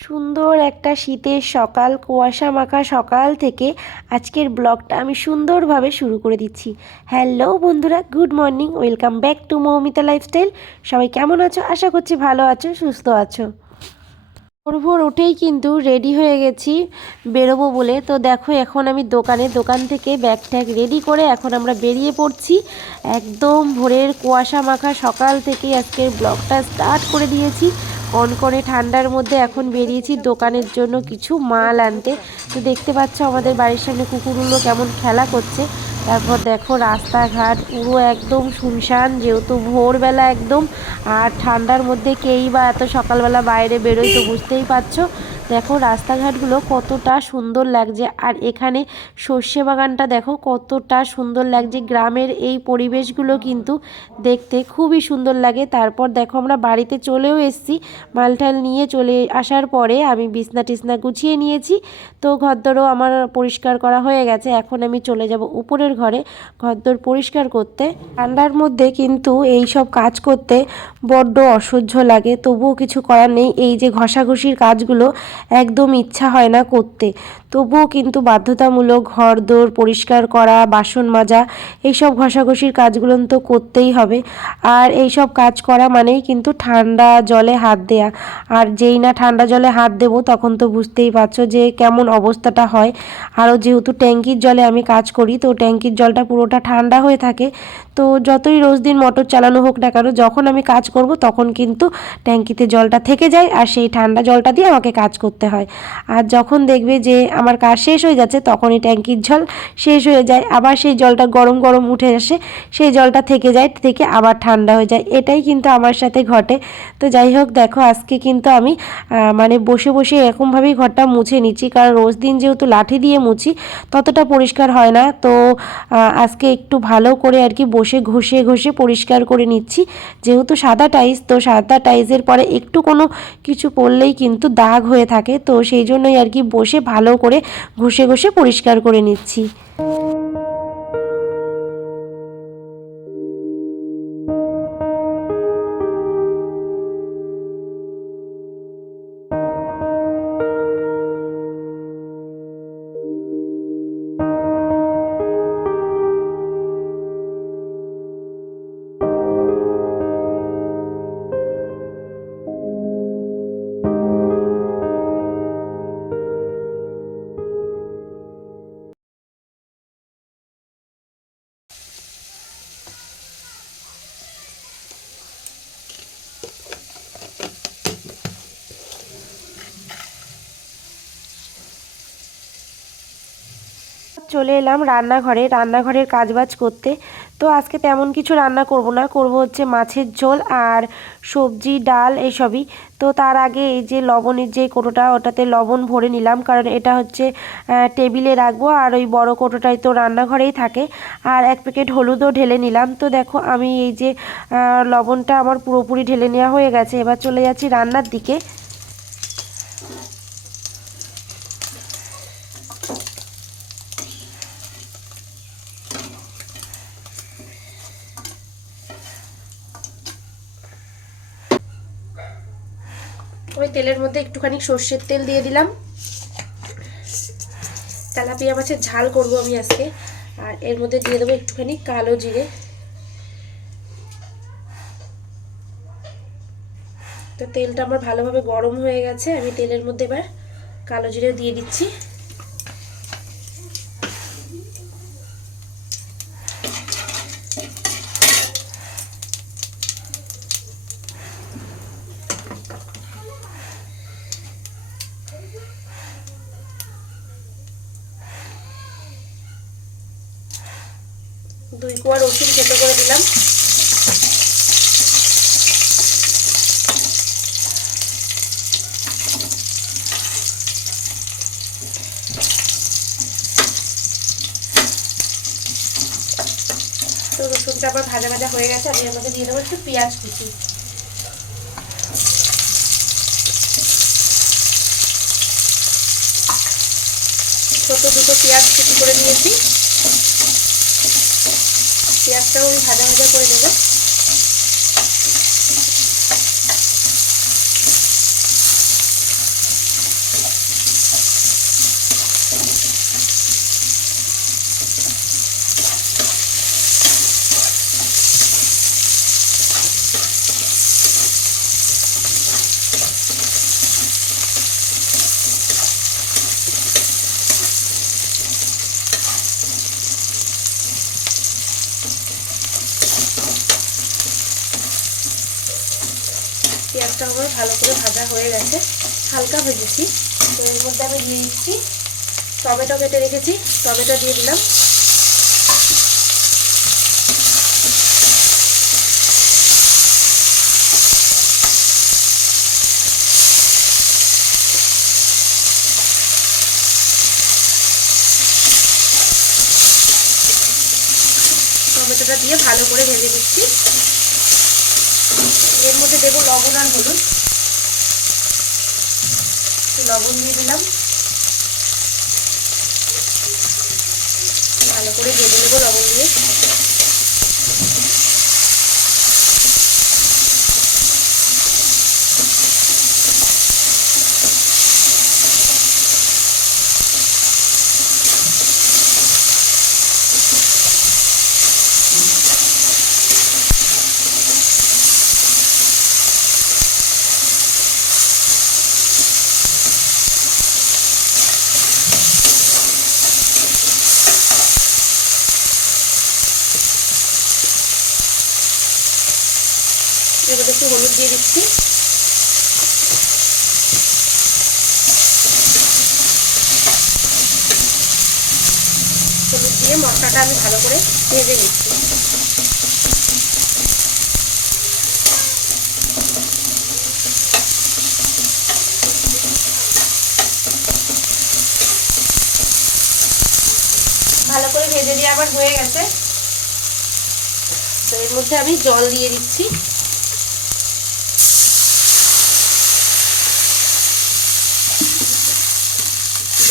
সুন্দর একটা শীতের সকাল, কুয়াশা মাখা সকাল থেকে আজকের ব্লগটা আমি সুন্দরভাবে শুরু করে দিচ্ছি। হ্যালো বন্ধুরা, good morning, welcome back to Moumita lifestyle. সবাই কেমন আছো? আশা করছি ভালো আছো, সুস্থ আছো। ভোর ভোর উঠেই কিন্তু রেডি হয়ে গেছি বেরোবো বলে। তো দেখো, এখন আমি দোকান থেকে ব্যাগ ট্যাগ রেডি করে এখন আমরা বেরিয়ে পড়ছি। একদম ভোরের কুয়াশা মাখা সকাল থেকে আজকের ব্লগটা স্টার্ট করে দিয়েছি। কনকনে ঠান্ডার মধ্যে এখন বেরিয়েছি দোকানের জন্য কিছু মাল আনতে। তো দেখতে পাচ্ছ আমাদের বাড়ির সামনে কুকুরগুলো কেমন খেলা করছে। তারপর দেখো রাস্তাঘাট পুরো একদম শুনশান, যেহেতু ভোরবেলা একদম। আর ঠান্ডার মধ্যে কেই বা এত সকালবেলা বাইরে বেরোয়, তো বুঝতেই পারছো। দেখো রাস্তাঘাটগুলো কতটা সুন্দর লাগছে। আর এখানে সর্ষে বাগানটা দেখো কতটা সুন্দর লাগছে। গ্রামের এই পরিবেশগুলো কিন্তু দেখতে খুবই সুন্দর লাগে। তারপর দেখো আমরা বাড়িতে চলেও এসেছি। মালটাল নিয়ে চলে আসার পরে আমি বিছনা টিছনা গুছিয়ে নিয়েছি। তো ঘরদোরও আমার পরিষ্কার করা হয়ে গেছে। এখন আমি চলে যাব উপরের ঘরে ঘরদোর পরিষ্কার করতে। ঠান্ডার মধ্যে কিন্তু এই সব কাজ করতে বড্ড অসহ্য লাগে, তবুও কিছু করার নেই। এই যে ঘষাঘষির কাজগুলো একদম ইচ্ছা হয় না করতে, তবুও কিন্তু বাধ্যতামূলক ঘরদোর পরিষ্কার করা, বাসন মাজা, এইসব ঘষাঘষির কাজগুলো তো করতেই হবে। আর এই সব কাজ করা মানেই কিন্তু ঠান্ডা জলে হাত দেয়া। আর যেই না ঠান্ডা জলে হাত দেবো তখন তো বুঝতেই পারছো যে কেমন অবস্থাটা হয়। আরও যেহেতু ট্যাঙ্কির জলে আমি কাজ করি, তো ট্যাঙ্কির জলটা পুরোটা ঠান্ডা হয়ে থাকে। তো যতই রোজ দিন মোটর চালানো হোক না কেন, যখন আমি কাজ করব তখন কিন্তু ট্যাঙ্কিতে জলটা থেকে যায়, আর সেই ঠান্ডা জলটা দিয়ে আমাকে কাজ করতে হয়। আর যখন দেখবে যে আমার কাজ শেষ হয়ে যাচ্ছে, তখনই ট্যাঙ্কির জল শেষ হয়ে যায়, আবার সেই জলটা গরম গরম উঠে আসে, সেই জলটা থেকে যায়, থেকে আবার ঠান্ডা হয়ে যায়। এটাই কিন্তু আমার সাথে ঘটে। তো যাই হোক, দেখো আজকে কিন্তু আমি মানে বসে বসে এরকমভাবেই ঘরটা মুছে নিচ্ছি, কারণ রোজ দিন যেহেতু লাঠি দিয়ে মুছি ততটা পরিষ্কার হয় না। তো আজকে একটু ভালো করে আর কি বসে ঘষে ঘষে পরিষ্কার করে নিচ্ছি। যেহেতু সাদা টাইলস, তো সাদা টাইলসের পরে একটু কোনো কিছু পড়লেই কিন্তু দাগ হয়ে থাকে, তো সেই জন্যই আর কি বসে ভালো করে ঘষে ঘষে পরিষ্কার করে নিচ্ছি। চলে এলাম রান্নাঘরের কাজবাজ করতে। তো আজকে তেমন কিছু রান্না করব না, করব হচ্ছে মাছের ঝোল আর সবজি ডাল এইসবই। তো তার আগে এই যে লবণের যে কোটোটা, ওটাতে লবণ ভরে নিলাম, কারণ এটা হচ্ছে টেবিলে রাখবো। আর ওই বড় কোটোটাই তো রান্নাঘরেই থাকে। আর এক প্যাকেট হলুদও ঢেলে নিলাম। তো দেখো আমি এই যে লবণটা আমার পুরোপুরি ঢেলে নেওয়া হয়ে গেছে। এবার চলে যাচ্ছি রান্নার দিকে। ওই তেলের মধ্যে একটুখানি সর্ষের তেল দিয়ে দিলাম। তেলাপিয়া মাছের ঝাল করব আমি আজকে। আর এর মধ্যে দিয়ে দেবো একটুখানি কালো জিরে। তো তেলটা আমার ভালোভাবে গরম হয়ে গেছে, আমি তেলের মধ্যে এবার কালো জিরে দিয়ে দিচ্ছি। দুই কোয়া রসুন থেতো করে দিলাম। তো রসুনটা আবার ভাজা ভাজা হয়ে গেছে, আমি এর মধ্যে দিয়ে দেবো একটু পেঁয়াজ কুচি। ছোট দুটো পেঁয়াজ কুচি করে নিয়েছি। পেঁয়াজটাও আমি ভাজা ভাজা করে নেব। মাছটা আমার ভালো করে ভাজা হয়ে গেছে, হালকা ভেজেছি। তো এর মধ্যে আমি দিয়ে দিচ্ছি টমেটো কেটে রেখেছি, টমেটো দিয়ে দিলাম। টমেটোটা দিয়ে ভালো করে ভেজে দিচ্ছি। এর মধ্যে দেবো লবণ আর হলুদ, লবণ দিয়ে দিলাম, ভালো করে ভেজে নেবো লবণ দিয়ে। এবার একটু হলুদ দিয়ে দিচ্ছি। হলুদ দিয়ে মশলাটা আমি ভালো করে ভেজে নিচ্ছি। ভালো করে ভেজে দিয়ে আবার হয়ে গেছে। তো এর মধ্যে আমি জল দিয়ে দিচ্ছি।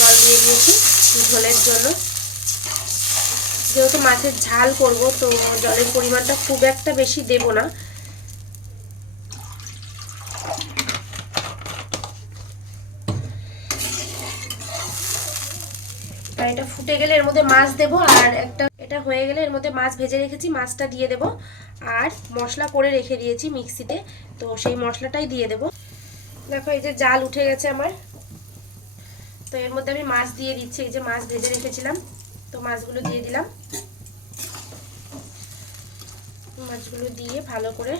জল দিয়ে দিয়েছি ঝোলের জন্য। যেহেতু মাছের ঝাল করব, তো জলের পরিমাণটা খুব একটা বেশি দেব না। আর এটা ফুটে গেলে এর মধ্যে মাছ দেব, আর এটা হয়ে গেলে এর মধ্যে মাছ ভেজে রেখেছি, মাছটা দিয়ে দেব। আর মশলা করে রেখে দিয়েছি মিক্সিতে, তো সেই মশলাটাই দিয়ে দেব। দেখো এই যে জাল উঠে গেছে আমার। তো এর মধ্যে আমি মাছ দিয়ে দিচ্ছি। এই যে মাছ ভেজে রেখেছিলাম, তো মাছগুলো দিয়ে দিলাম। মাছগুলো দিয়ে ভালো করে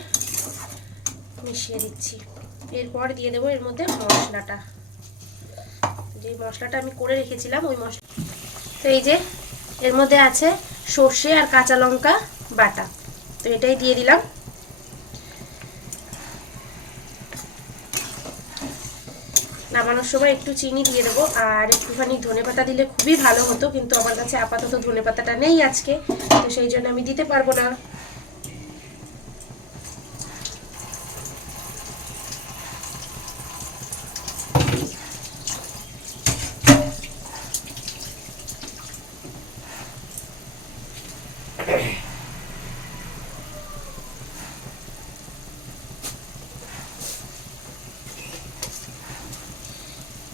মিশিয়ে দিচ্ছি। এরপর দিয়ে দেবো এর মধ্যে মশলাটা, যে মশলাটা আমি করে রেখেছিলাম ওই মশলা। তো এই যে এর মধ্যে আছে সর্ষে আর কাঁচা লঙ্কা বাটা, তো এটাই দিয়ে দিলাম। নামানোর সময় একটু চিনি দিয়ে দেবো, আর একটুখানি ধনেপাতা দিলে খুবই ভালো হতো, কিন্তু আমার কাছে আপাতত ধনেপাতাটা নেই আজকে, তো সেই জন্য আমি দিতে পারবো না।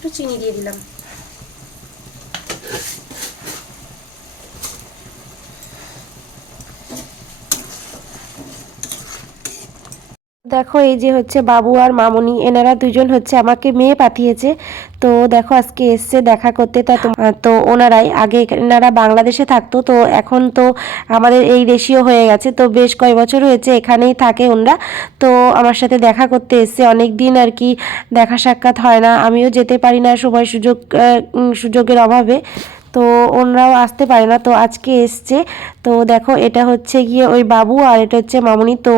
একটু চিনি দিয়ে দিলাম। দেখো এই যে হচ্ছে বাবু আর মামনি, এনারা দুজন হচ্ছে আমাকে মেয়ে পাঠিয়েছে। তো দেখো আজকে এসছে দেখা করতে। তো ওনারাই আগে এনারা বাংলাদেশে থাকতো, তো এখন তো আমাদের এই দেশীয় হয়ে গেছে, তো বেশ কয়েক বছর হয়েছে এখানেই থাকে ওনারা। তো আমার সাথে দেখা করতে এসছে, অনেক দিন আর কি দেখা সাক্ষাৎ হয় না, আমিও যেতে পারি না সময় সুযোগের অভাবে, তো ওনারাও আসতে পারে না, তো আজকে এসছে। তো দেখো এটা হচ্ছে গিয়ে ওই বাবু, আর এটা হচ্ছে মামনি। তো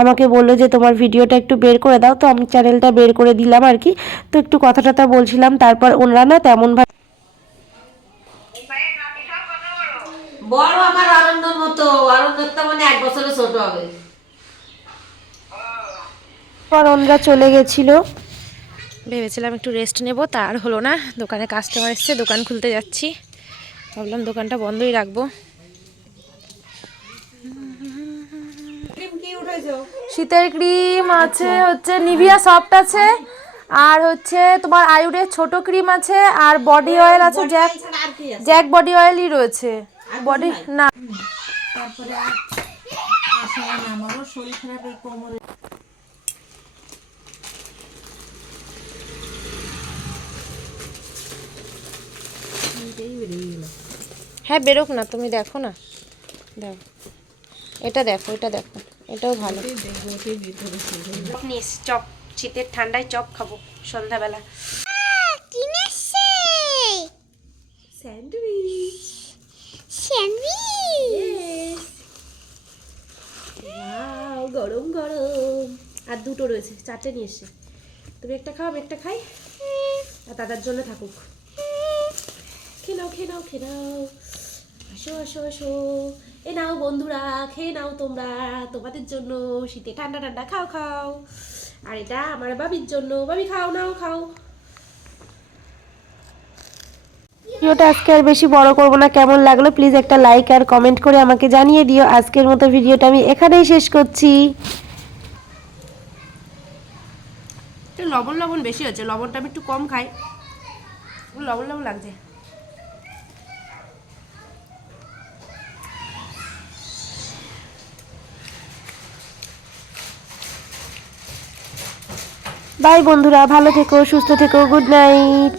আমাকে বললো যে তোমার ভিডিওটা একটু বের করে দাও, তো আমি চ্যানেলটা বের করে দিলাম আর কি। তো একটু কথা টথা বলছিলাম, তারপর ওনারা না তেমনভাবে বড় আমার আনন্দর মতো, আনন্দটা মানে 1 বছরের ছোট হবে। পর ওনারা চলে গেছিল। ভেবেছিলাম একটু রেস্ট নেব, তার হলো না। দোকানে কাস্টমার এসছে, দোকান খুলতে যাচ্ছি। ভাবলাম দোকানটা বন্ধই রাখবো। শীতের ক্রিম আছে, হচ্ছে নিভিয়া সফট আছে, আর হচ্ছে তোমার আয়ুরের ছোট ক্রিম আছে, আর বডি অয়েল আছে, জ্যাক বডি অয়েলই রয়েছে। বডি না, তারপরে আমারও শরীর খারাপ, এই কোমরে। হ্যাঁ বেরোক না, তুমি দেখো না, দেখো এটা, দেখো এটা, দেখো এটাও ভালো। শীতের ঠান্ডায় চপ খাবো সন্ধ্যাবেলা। কিনেছে স্যান্ডউইচ। স্যান্ডউইচ ওয়াও, গরম গরম। আর দুটো রয়েছে, 4টে নিয়ে এসছে। তুমি একটা খাও, আমি একটা খাই, আর দাদার জন্য থাকুক। খেয়ে নাও খেয়ে নাও খেয়ে নাও, আসো আসো আসো, এ নাও বন্ধুরা, খেয়ে নাও তোমরা, তোমাদের জন্য শীতে ঠান্ডা ঠান্ডা খাও খাও। আর এটা আমার বাবির জন্য, বাবি খাও, নাও খাও। ভিডিওটা আজকে আর বেশি বড় করব না, কেমন লাগলো প্লিজ একটা লাইক আর কমেন্ট করে আমাকে জানিয়ে দিও। আজকের মতো ভিডিওটা আমি এখানেই শেষ করছি। লবণ লবণ বেশি হচ্ছে, লবণটা আমি একটু কম খাই, লবণ লবণ লাগছে। বাই বন্ধুরা, ভালো থেকো, সুস্থ থেকো, গুড নাইট।